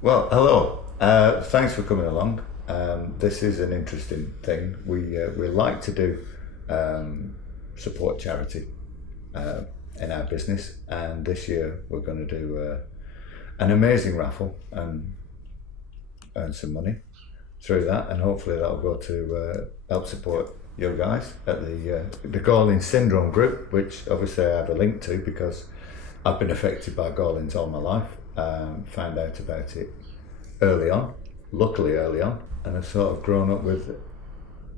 Well, hello. Thanks for coming along. This is an interesting thing. We like to do support charity in our business, and this year we're going to do an amazing raffle and earn some money through that, and hopefully that'll go to help support you guys at the Gorlin Syndrome Group, which obviously I have a link to because I've been affected by Gorlins all my life. Found out about it luckily early on, and I've sort of grown up with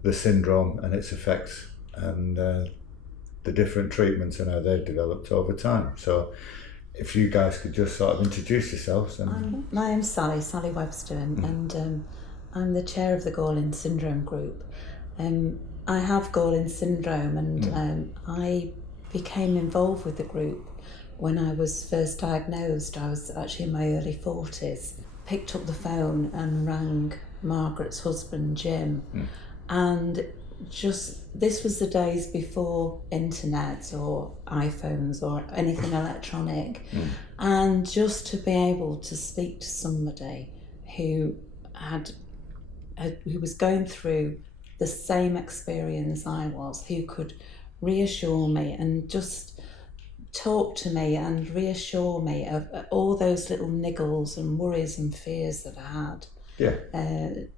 the syndrome and its effects and the different treatments and how they've developed over time. So if you guys could just sort of introduce yourselves. My name's Sally Webster, and I'm the chair of the Gorlin Syndrome Group. I have Gorlin Syndrome, and I became involved with the group when I was first diagnosed. I was actually in my early 40s. Picked up the phone and rang Margaret's husband, Jim, and this was the days before internet or iPhones or anything electronic, and just to be able to speak to somebody who was going through the same experience I was, who could reassure me and just talk to me and reassure me of all those little niggles and worries and fears that I had.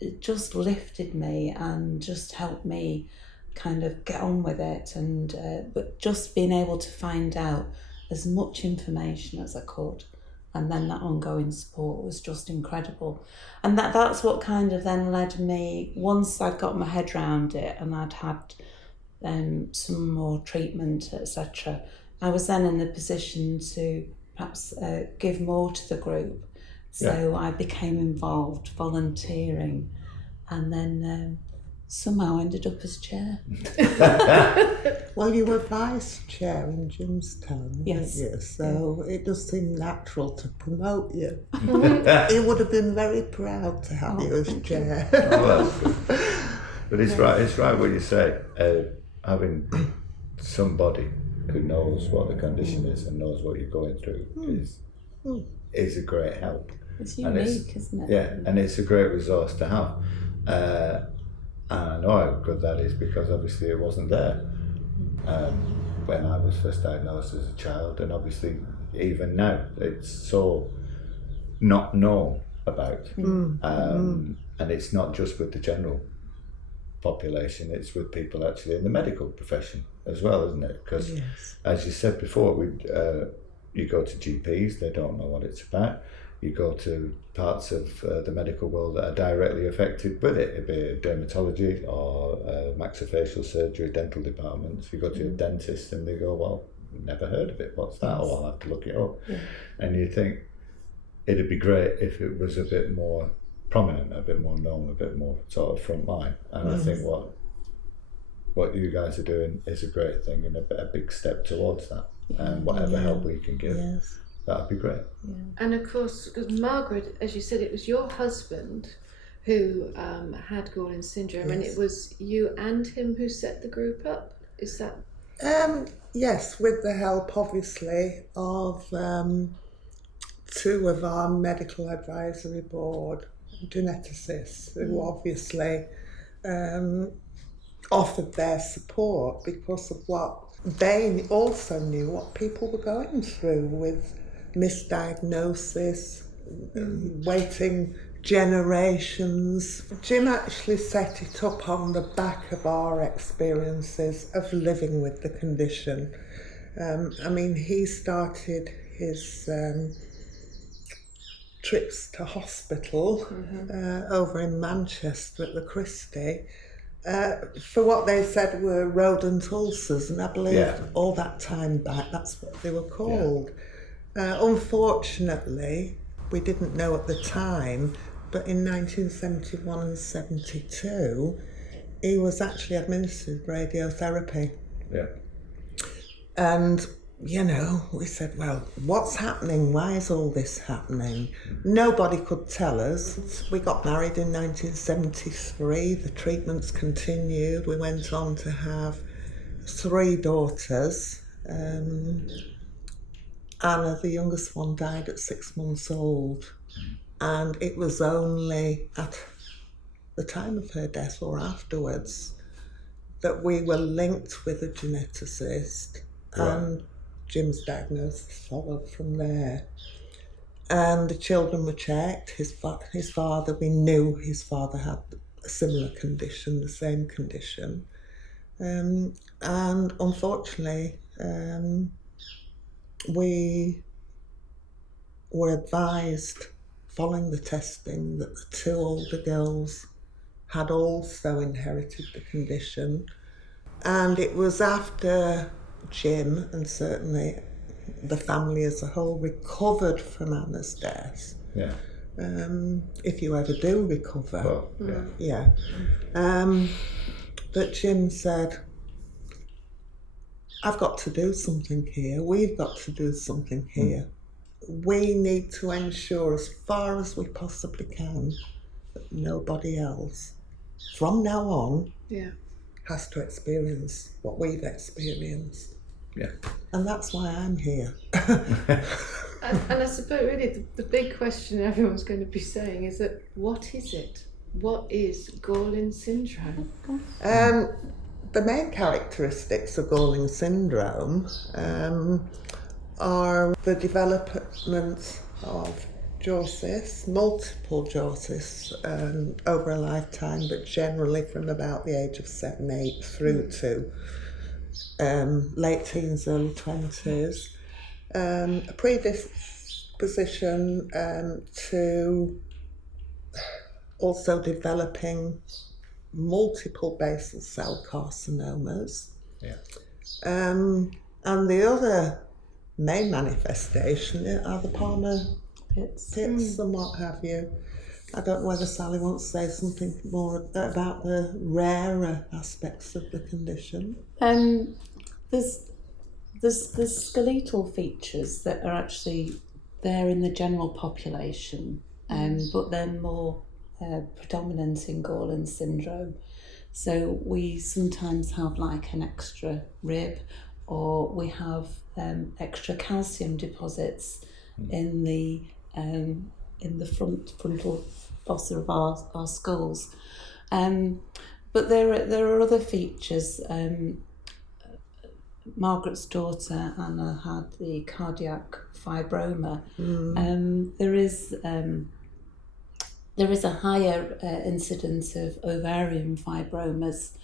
It just lifted me and just helped me kind of get on with it, and but just being able to find out as much information as I could, and then that ongoing support was just incredible. And that's what kind of then led me, once I'd got my head around it and I'd had some more treatment, etc., I was then in a position to perhaps give more to the group. So I became involved, volunteering, and then somehow ended up as chair. Well, you were vice chair in Jim's time, Yes. weren't you? So it does seem natural to promote you. He would have been very proud to have you as chair. But it's right what you say. Having somebody who knows what the condition is and knows what you're going through is a great help. It's unique, isn't it? Yeah, and it's a great resource to have. And I know how good that is because obviously it wasn't there when I was first diagnosed as a child, and obviously even now it's so not known about. And it's not just with the general population, it's with people actually in the medical profession as well, isn't it? Because as you said before, you go to GPs, they don't know what it's about. You go to parts of the medical world that are directly affected with it. It'd be dermatology or maxillofacial surgery, dental departments. You go to a dentist and they go, well, never heard of it, what's that? Or I'll have to look it up. And you think it'd be great if it was a bit more prominent, a bit more known, a bit more sort of front line. And I think what you guys are doing is a great thing and a big step towards that. And whatever help we can give, that'd be great. And of course, because Margaret, as you said, it was your husband who had Gorlin syndrome, and it was you and him who set the group up. Is that? Yes, with the help, obviously, of two of our medical advisory board geneticists, who obviously offered their support because of what they also knew what people were going through with misdiagnosis, waiting generations. Jim actually set it up on the back of our experiences of living with the condition. I mean, he started his trips to hospital over in Manchester at the Christie for what they said were rodent ulcers, and I believe all that time back that's what they were called. Unfortunately, we didn't know at the time, but in 1971 and 72 he was actually administered radiotherapy. And you know, we said, well, what's happening? Why is all this happening? Nobody could tell us. We got married in 1973. The treatments continued. We went on to have 3 daughters. Anna, the youngest one, died at 6 months old. And it was only at the time of her death or afterwards that we were linked with a geneticist, and Jim's diagnosis followed from there. And the children were checked. His father, we knew his father had a similar condition, the same condition. And unfortunately, we were advised, following the testing, that the two older girls had also inherited the condition. And it was after Jim, and certainly the family as a whole, recovered from Anna's death. Yeah. If you ever do recover. Well, yeah. That Jim said, I've got to do something here. We've got to do something here. We need to ensure as far as we possibly can that nobody else, from now on, has to experience what we've experienced. Yeah. And that's why I'm here. And I suppose really the big question everyone's going to be saying is that what is it? What is Gorlin syndrome? The main characteristics of Gorlin syndrome are the development of jaundice, multiple jaundice over a lifetime, but generally from about the age of 7, 8 through to late teens, early 20s. A predisposition to also developing multiple basal cell carcinomas. Yeah. And the other main manifestation are the Palmer pits and what have you. I don't know whether Sally wants to say something more about the rarer aspects of the condition. There's skeletal features that are actually there in the general population, but they're more predominant in Gorlin syndrome. So we sometimes have like an extra rib, or we have extra calcium deposits in the frontal fossa of our skulls. But there are other features. Margaret's daughter Anna had the cardiac fibroma. There is a higher incidence of ovarian fibromas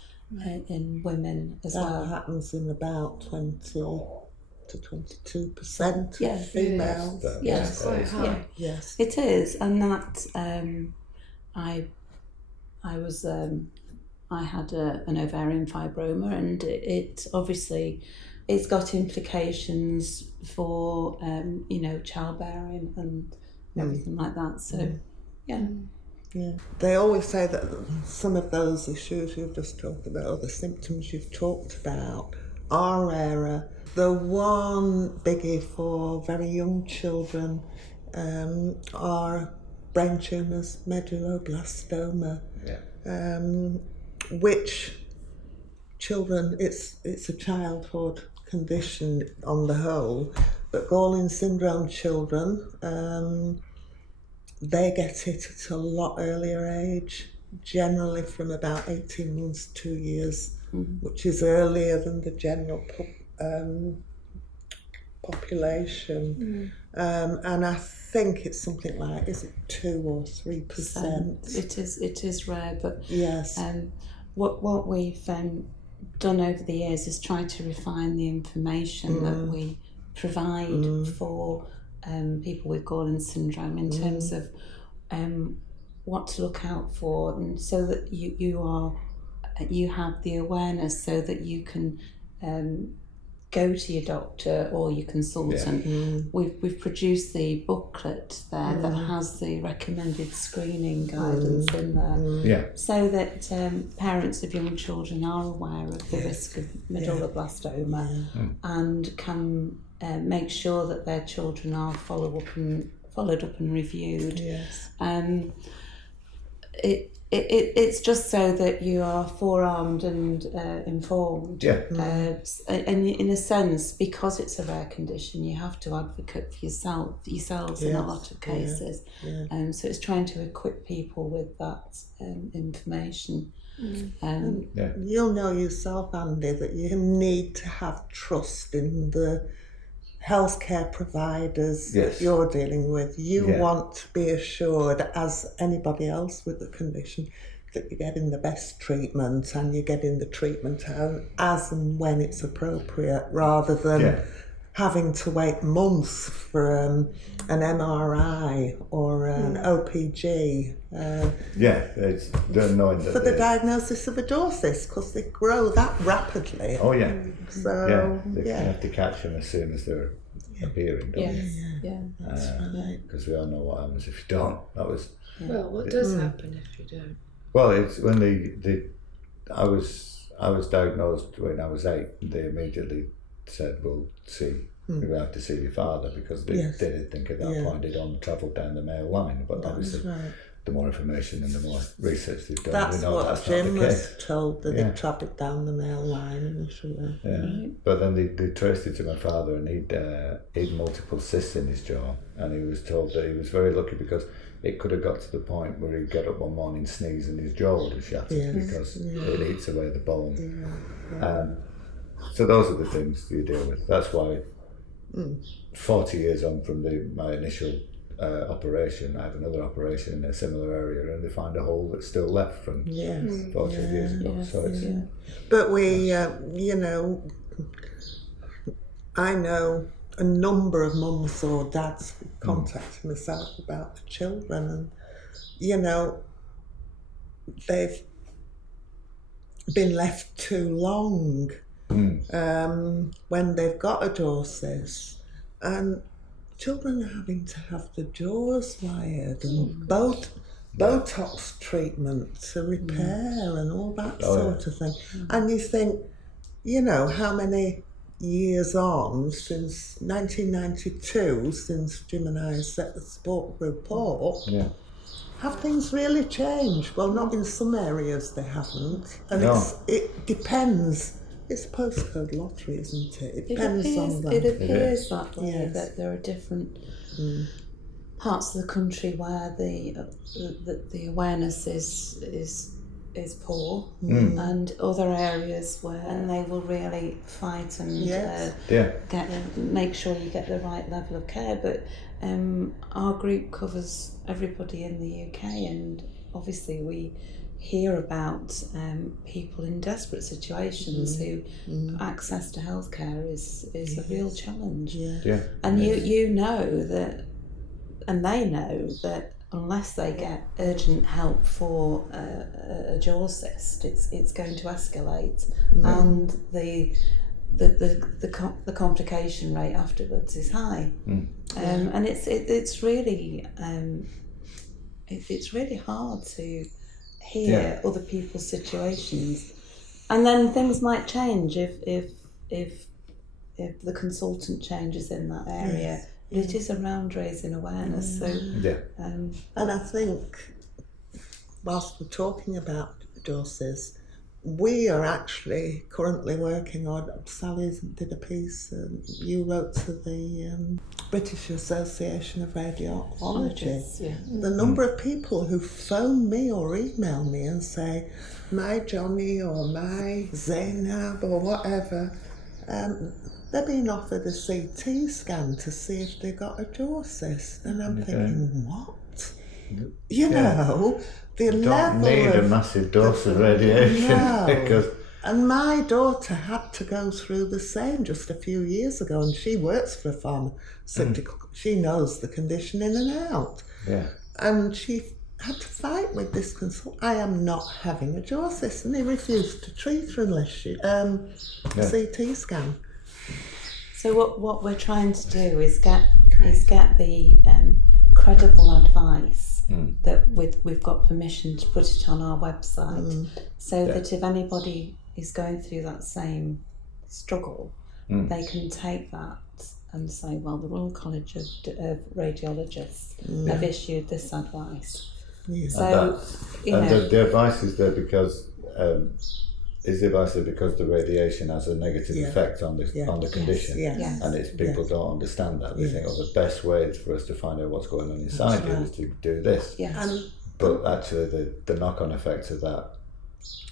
in women as well. That happens in about 20 to 22% of females. Yes, quite high. yeah. Yes. It is, and that I had an ovarian fibroma, and it obviously it's got implications for childbearing and everything like that. So yeah. They always say that some of those issues you've just talked about, or the symptoms you've talked about, are rarer. The one biggie for very young children are brain tumours, medulloblastoma. Which children, it's a childhood condition on the whole, but Gorlin syndrome children, they get it at a lot earlier age, generally from about 18 months, 2 years, which is earlier than the general population. And I think it's something like, is it 2 or 3%? It is rare, but yes. What we've done over the years is try to refine the information that we provide for people with Gorlin syndrome in terms of what to look out for, and so that you have the awareness so that you can go to your doctor or your consultant. We've produced the booklet there that has the recommended screening guidance in there, so that parents of young children are aware of the risk of medulloblastoma and can make sure that their children are followed up and reviewed. It's just so that you are forearmed and informed. Yeah. And in a sense, because it's a rare condition, you have to advocate for yourselves in a lot of cases. So it's trying to equip people with that information. You'll know yourself, Andy, that you need to have trust in the healthcare providers that you're dealing with. You want to be assured, as anybody else with the condition, that you're getting the best treatment and you're getting the treatment as and when it's appropriate, rather than having to wait months for an MRI or an OPG. It's knowing that For the diagnosis of a dorsist, because they grow that rapidly. Oh yeah. So You have to catch them as soon as they're appearing, don't Yes. That's right. because we all know what happens if you don't. Well, what does happen if you don't? Well, it's when I was diagnosed when I was 8. They immediately said, "We'll see. We have to see your father," because they didn't think at that point he'd only travelled down the male line. But obviously, the more information and the more research they've done, That's we know what that's Jim not the was case. told, that they travelled down the male line initially. But then they traced it to my father, and he'd multiple cysts in his jaw, and he was told that he was very lucky because it could have got to the point where he'd get up one morning, sneeze, and his jaw would have shattered because it eats away the bone. So those are the things you deal with. That's why 40 years on from my initial operation, I have another operation in a similar area, and they find a hole that's still left from 40 years ago. So it's But we, I know a number of mums or dads contacted myself about the children, and they've been left too long when they've got a dorsist, and children are having to have the jaws wired and Botox treatment to repair and all that sort of thing. And you think, how many years on since 1992, since Jim and I set the sport group up, have things really changed? Well, not in some areas they haven't, and it depends. It's a postcode lottery, isn't it? It depends on them. It appears that way, that there are different parts of the country where the awareness is poor, and other areas where they will really fight and make sure you get the right level of care. But our group covers everybody in the UK, and obviously we hear about people in desperate situations who access to healthcare is a real challenge. And you know that, and they know that unless they get urgent help for a jaw cyst, it's going to escalate, and the complication rate afterwards is high, and it's really hard to hear other people's situations, and then things might change if the consultant changes in that area. But it is around raising awareness. So and I think whilst we're talking about dorsist, we are actually currently working on, Sally did a piece you wrote to the British Association of Radiology. The number of people who phone me or email me and say, my Johnny or my Zainab or whatever, they're being offered a CT scan to see if they got a dorsist, and I'm thinking, what? You know, the don't level need of a massive dose of radiation because and my daughter had to go through the same just a few years ago, and she works for a pharmaceutical. She knows the condition in and out. And she had to fight with this consultant. I am not having a jaw cyst, and they refused to treat her unless she CT scan. So what we're trying to do is get the credible advice that we've got permission to put it on our website, so that if anybody is going through that same struggle, they can take that and say, well, the Royal College of Radiologists have issued this advice. Yeah. So, you And know, the advice is there because is the advice there because the radiation has a negative Yeah. effect on the condition, Yes. Yes. and it's people Yes. don't understand that. They Yes. think, oh, the best way for us to find out what's going on inside you is to do this. yes. And But actually, the knock-on effect of that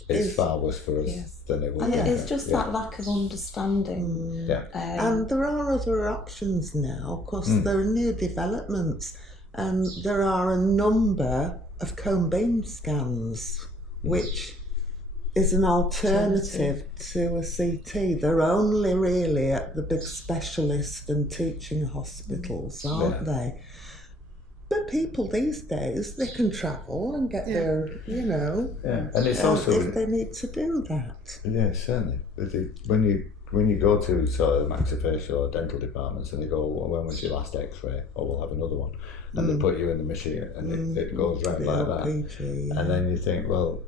is far worse for us Yes. than it would And be. it's just that lack of understanding. Yeah. And there are other options now, because there are new developments, and there are a number of cone beam scans, which is an alternative to a CT. They're only really at the big specialist and teaching hospitals, aren't they? But people these days, they can travel and get their, Yeah, and it's also if they need to do that. yeah, certainly. When you go to sort of maxillofacial or dental departments and they go, well, when was your last X-ray? Or we'll have another one, and they put you in the machine and it goes round The like that, LPG, and then you think, well,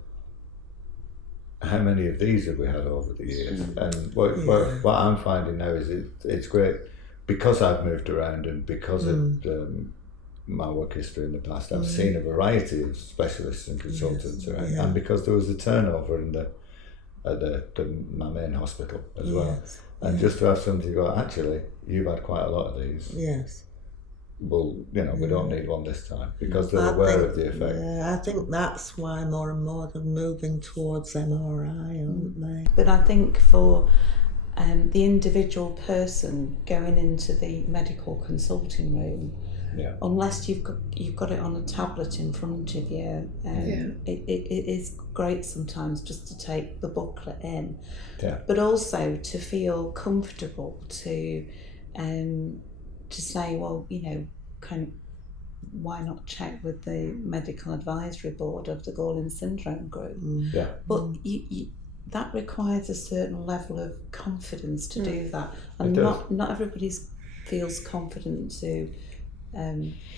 how many of these have we had over the years? And what I'm finding now is it's great because I've moved around and because of my work history in the past. I've seen a variety of specialists and consultants around, and because there was a turnover in my main hospital as well, and just to have somebody go, actually, you've had quite a lot of these. Yes. Well, we don't need one this time, because they're aware of the effect. Yeah, I think that's why more and more are moving towards MRI, aren't they? But I think for the individual person going into the medical consulting room, unless you've got it on a tablet in front of you, it is great sometimes just to take the booklet in, but also to feel comfortable to say, well, kind of, why not check with the medical advisory board of the Gorlin Syndrome Group? But that requires a certain level of confidence to do that, and not everybody feels confident to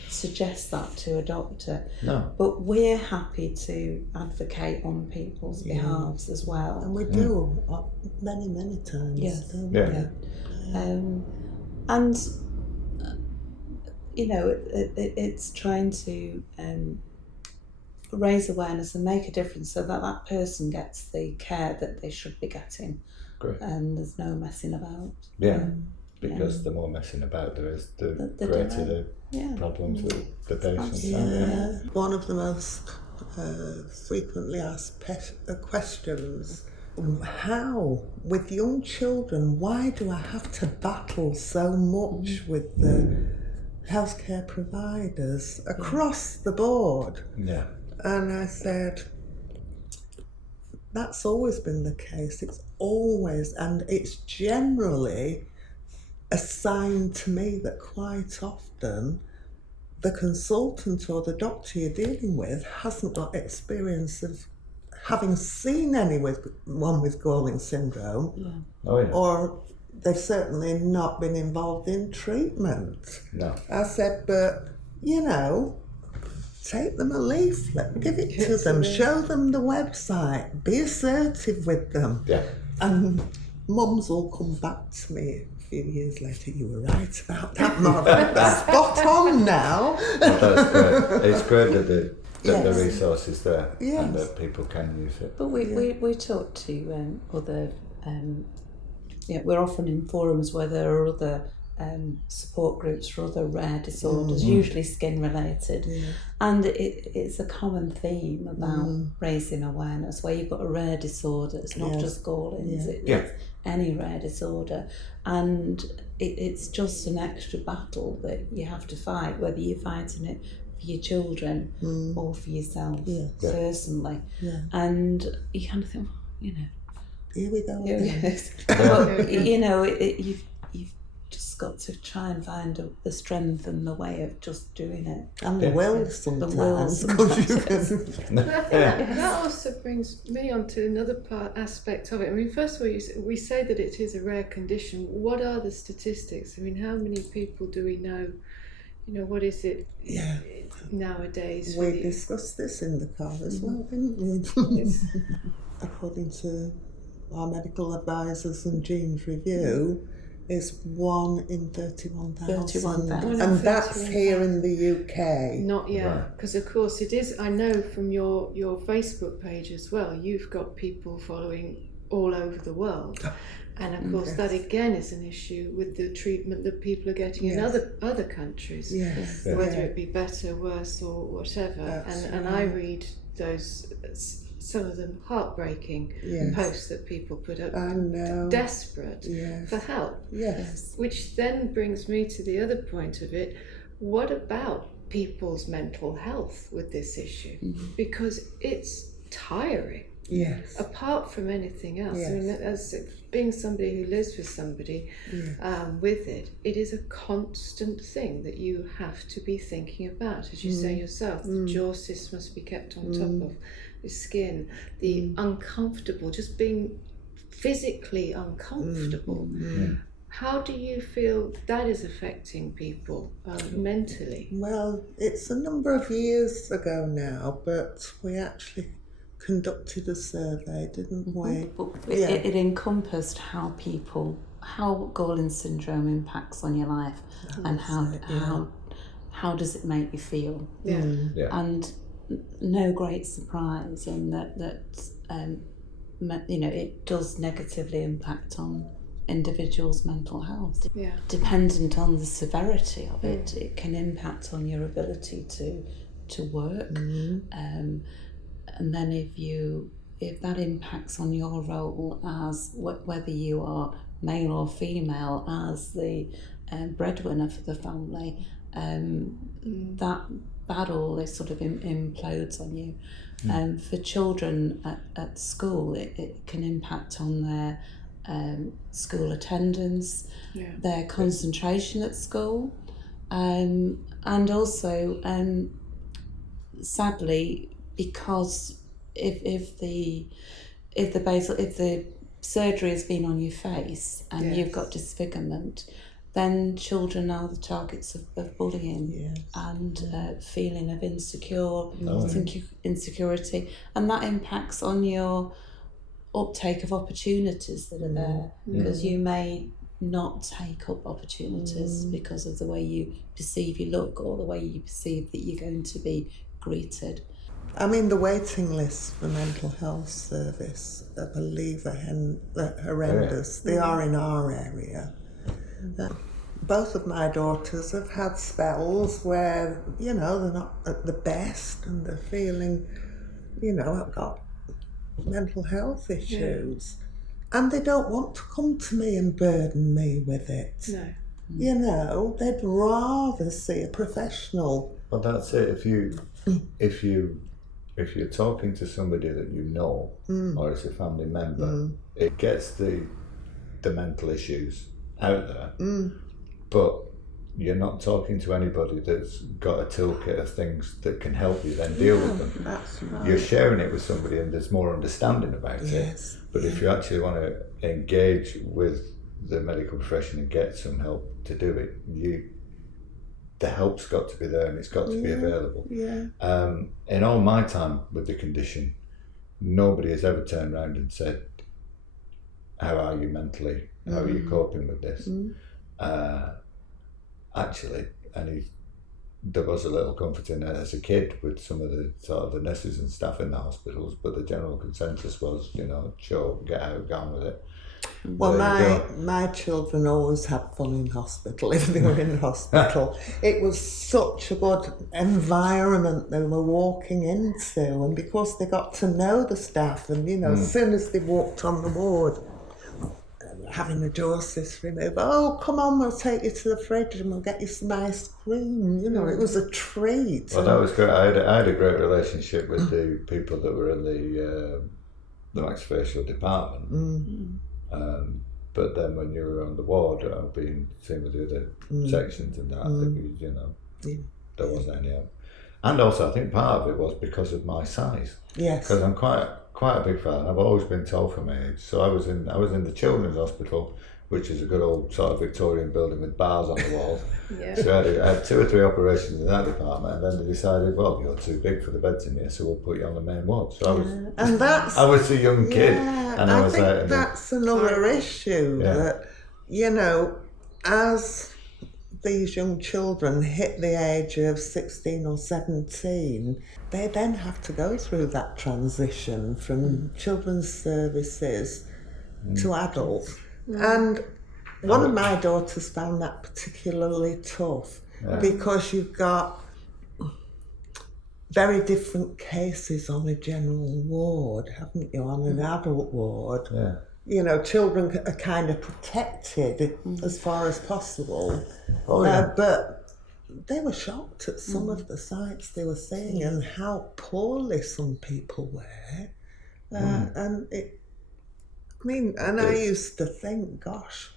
suggest that to a doctor. No. But we're happy to advocate on people's behalves as well. And we do many, many times. Yes. Don't Yeah. we? And it's trying to raise awareness and make a difference so that that person gets the care that they should be getting. Great. And there's no messing about. Because the more messing about there is, the The greater delay. the problems with the patients. Yeah. One of the most frequently asked questions, how, with young children, why do I have to battle so much with the healthcare providers across the board? Yeah. And I said, that's always been the case. It's always, and it's generally a sign to me that quite often the consultant or the doctor you're dealing with hasn't got experience of having seen anyone with Gorlin syndrome, or they've certainly not been involved in treatment. No. I said, but take them a leaflet, give it to them, show them the website, be assertive with them. Yeah. And mums will come back to me a few years later, you were right about that, Margaret. Spot on now. Well, that's great. It's great that the resource is there and that people can use it. But we talk to other, we're often in forums where there are other support groups for other rare disorders, usually skin related, and it's a common theme about raising awareness, where you've got a rare disorder. It's not just Gorlin's, it's any rare disorder, and it's just an extra battle that you have to fight, whether you're fighting it for your children or for yourself personally. And you kind of think, here we go. But, you've just got to try and find the strength and the way of just doing it. And the will sometimes. And I think that also brings me on to another aspect of it. I mean, first of all, we say that it is a rare condition. What are the statistics? I mean, how many people do we know? What is it nowadays? We discussed this in the car as well, didn't we? According to our medical advisors and Gene's review, is 1 in 31,000. 31,000. And that's here in the UK. Not yet, Right. because of course it is. I know from your Facebook page as well. You've got people following all over the world, and of course Yes. that again is an issue with the treatment that people are getting in Yes. other countries. Yes. Whether yeah. it be better, worse, or whatever. That's And I right. read those, some of them heartbreaking Yes. posts that people put up, I know. desperate Yes. for help. Yes. Which then brings me to the other point of it. What about people's mental health with this issue? Because it's tiring. Yes. Apart from anything else, I Yes. mean, as being somebody who lives with somebody with it, it is a constant thing that you have to be thinking about, as you say yourself. The jaw cyst must be kept on top of the skin, the uncomfortable, just being physically uncomfortable. How do you feel that is affecting people mentally? Well, it's a number of years ago now, but we actually conducted a survey, didn't we? But Yeah. it encompassed how Gorlin syndrome impacts on your life, and how does it make you feel? Yeah. Yeah. And no great surprise in that it does negatively impact on individuals' mental health. Yeah. Dependent on the severity of it, it can impact on your ability to work. And then if that impacts on your role as whether you are male or female as the breadwinner for the family, that all is sort of implodes on you. For children at school, it can impact on their school attendance, their concentration at school, and also sadly, because if the surgery has been on your face and you've got disfigurement, then children are the targets of bullying and feeling of insecurity, and that impacts on your uptake of opportunities that are there, because you may not take up opportunities because of the way you perceive you look or the way you perceive that you're going to be greeted. I mean, the waiting list for mental health service, I believe, are horrendous. They are in our area. Both of my daughters have had spells where, they're not at the best and they're feeling, I've got mental health issues. And they don't want to come to me and burden me with it. No. They'd rather see a professional. Well, that's it. If you're talking to somebody that you know, or it's a family member, it gets the mental issues out there. But you're not talking to anybody that's got a toolkit of things that can help you then deal with them. That's right. You're sharing it with somebody and there's more understanding about it. But if you actually want to engage with the medical profession and get some help to do it, the help's got to be there and it's got to be available. In all my time with the condition, nobody has ever turned around and said, how are you mentally? How are you coping with this? Actually, there was a little comfort in it as a kid with some of the sort of the nurses and staff in the hospitals, but the general consensus was, sure, get out, get on with it. Well, my children always had fun in hospital if they were in hospital. It was such a good environment they were walking into, and because they got to know the staff, and as soon as they walked on the ward, having the jaw cyst removed, oh, come on, we'll take you to the fridge and we'll get you some ice cream. It was a treat. Well, that was great. I had a great relationship with the people that were in the maxillofacial department. But then when you were on the ward, I've been seen with the other sections and that, there wasn't any help. And also, I think part of it was because of my size. Yes. Because I'm quite a big fella, and I've always been tall for my age. So I was in the children's hospital, which is a good old sort of Victorian building with bars on the walls. So I had 2 or 3 operations in that department, and then they decided, well, you're too big for the beds in here, so we'll put you on the main ward. So I was a young kid, and I was think there. That's another issue that you know, as these young children hit the age of 16 or 17, they then have to go through that transition from children's services to adults. And one of my daughters found that particularly tough because you've got very different cases on a general ward, haven't you, on an adult ward. Yeah. You know, children are kind of protected as far as possible. Oh, yeah. But they were shocked at some of the sights they were seeing and how poorly some people were. And I used to think, gosh,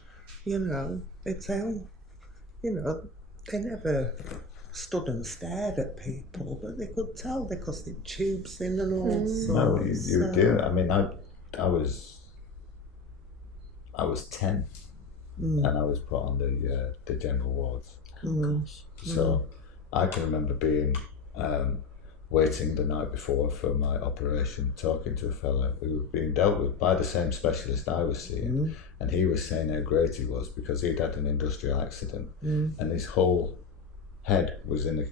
you know, they'd say, oh, you know, they never stood and stared at people, but they could tell because they'd tubes in and all sorts. No, you do. I mean, I was 10 and I was put on the general wards. So I can remember being waiting the night before for my operation, talking to a fella who was being dealt with by the same specialist I was seeing, and he was saying how great he was because he'd had an industrial accident and his whole head was in a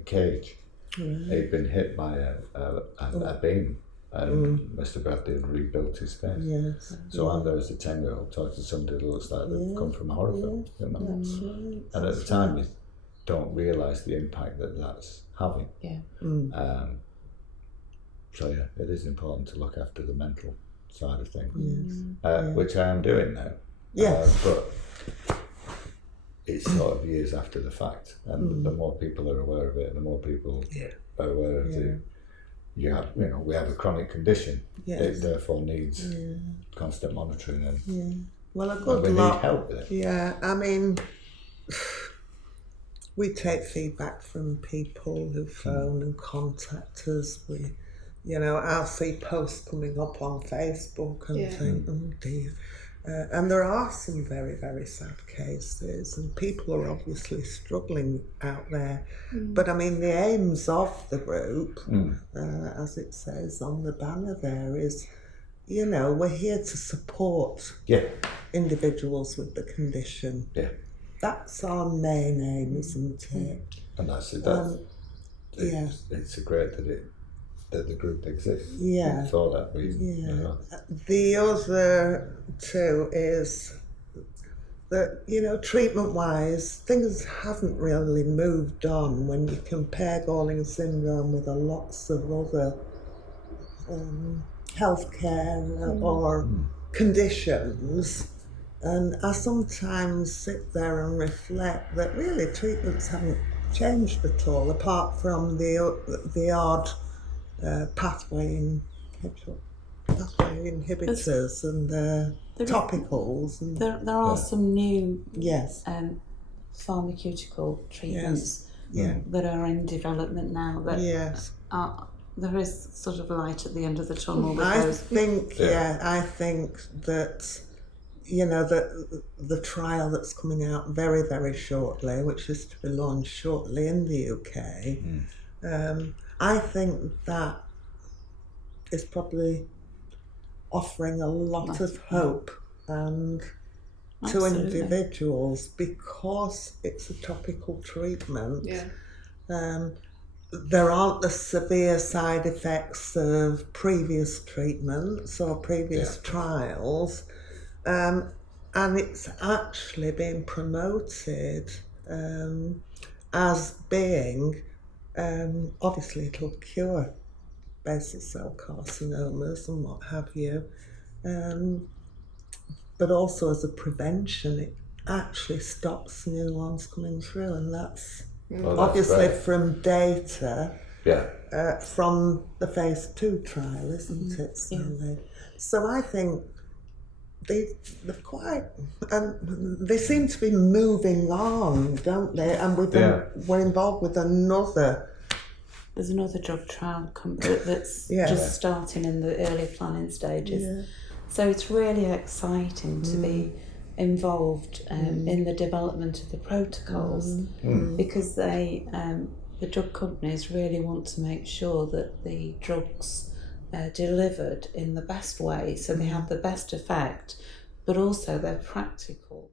cage. He'd been hit by a beam. And Mr. Bradley had rebuilt his face. Yes. So I'm there as a 10-year-old talking to somebody that looks like they've come from a horror film. You know? That's right. And at the time, you don't realise the impact that that's having. Yeah. So yeah, it is important to look after the mental side of things, Yes. which I am doing now. Yes. But it's sort of years after the fact, and the more people are aware of it, the more people are aware of the. We have a chronic condition. Yes. It therefore needs constant monitoring and Well, a good we lot. need help with it. Yeah, I mean, we take feedback from people who phone and contact us. I'll see posts coming up on Facebook and think, oh dear. And there are some very, very sad cases, and people are obviously struggling out there. But I mean, the aims of the group, as it says on the banner there, is, you know, we're here to support individuals with the condition. Yeah. That's our main aim, isn't it? And that's it. It's great that the group exists. Yeah. For that reason. Yeah. You know. The other two is that, you know, treatment-wise, things haven't really moved on when you compare Gorlin syndrome with lots of other healthcare or conditions. And I sometimes sit there and reflect that really treatments haven't changed at all, apart from the odd pathway inhibitors and topicals. And There are some new pharmaceutical treatments that are in development now. That there is sort of light at the end of the tunnel. I think that, you know, the trial that's coming out very, very shortly, which is to be launched shortly in the UK, I think that is probably offering a lot of hope and to individuals because it's a topical treatment. There aren't the severe side effects of previous treatments or previous trials, and it's actually being promoted as being, obviously it'll cure basal cell carcinomas and what have you, but also as a prevention. It actually stops new ones coming through, and that's obviously from data from the phase 2 trial, isn't it, Sally? So I think they're quite, and they seem to be moving on, don't they? And we're involved with There's another drug trial that's just starting in the early planning stages. So it's really exciting to be involved in the development of the protocols because the drug companies really want to make sure that the drugs are delivered in the best way so they have the best effect, but also they're practical.